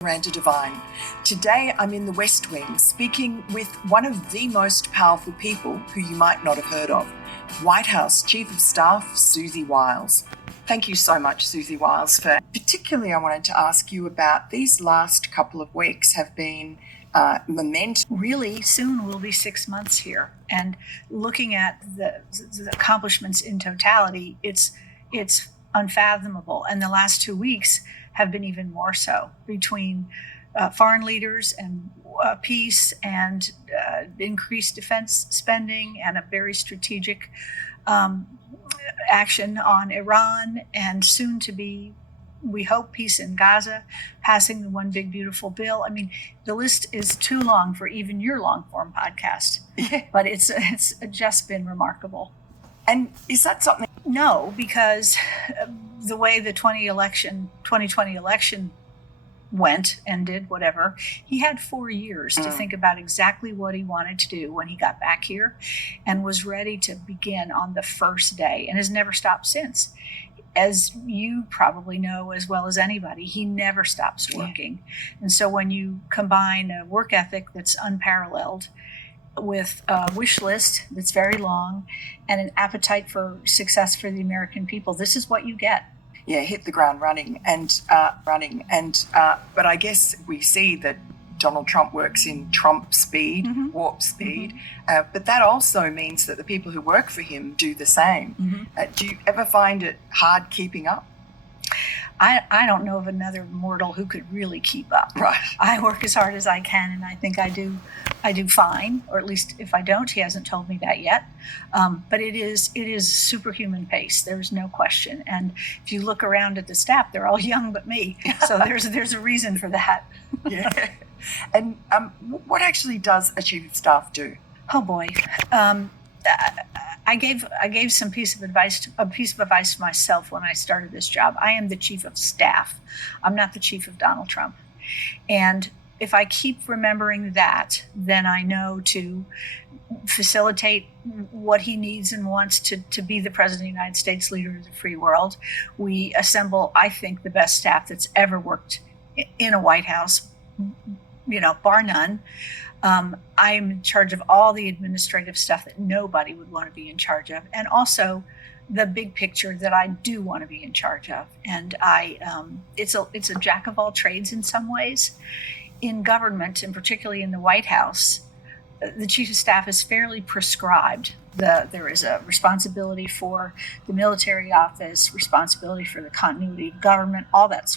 Miranda Devine. Today I'm in the West Wing speaking with one of the most powerful people who you might not have heard of, White House Chief of Staff Susi Wiles. Thank you so much, Susi Wiles. Particularly, I wanted to ask you about these last couple of weeks have been momentous. Really, soon will be 6 months here. And looking at the accomplishments in totality, it's unfathomable. And the last 2 weeks have been even more so, between foreign leaders and peace and increased defense spending and a very strategic action on Iran, and soon to be, we hope, peace in Gaza, passing the One Big Beautiful Bill. I mean, the list is too long for even your long form podcast, but it's just been remarkable. And is that something? No, because the way the 2020 election went and did whatever, he had 4 years to think about exactly what he wanted to do when he got back here, and was ready to begin on the first day, and has never stopped since. As you probably know as well as anybody, he never stops working. And so when you combine a work ethic that's unparalleled with a wish list that's very long and an appetite for success for the American people, this is what you get. Yeah, hit the ground running. But I guess we see that Donald Trump works in Trump speed, warp speed. But that also means that the people who work for him do the same. Do you ever find it hard keeping up? I don't know of another mortal who could really keep up. Right. I work as hard as I can, and I think I do fine, or at least if I don't, he hasn't told me that yet. But it is superhuman pace. There's no question. And if you look around at the staff, they're all young but me. So there's a reason for that. Yeah. And what actually does a chief of staff do? Oh boy. I gave some piece of advice to myself when I started this job. I am the chief of staff. I'm not the chief of Donald Trump. And if I keep remembering that, then I know to facilitate what he needs and wants to be the president of the United States, leader of the free world. We assemble, I think, the best staff that's ever worked in a White House, bar none. I'm in charge of all the administrative stuff that nobody would want to be in charge of, and also the big picture that I do want to be in charge of. And it's a jack of all trades in some ways. In government, and particularly in the White House, the chief of staff is fairly prescribed. There is a responsibility for the military office, responsibility for the continuity of government, all that sort of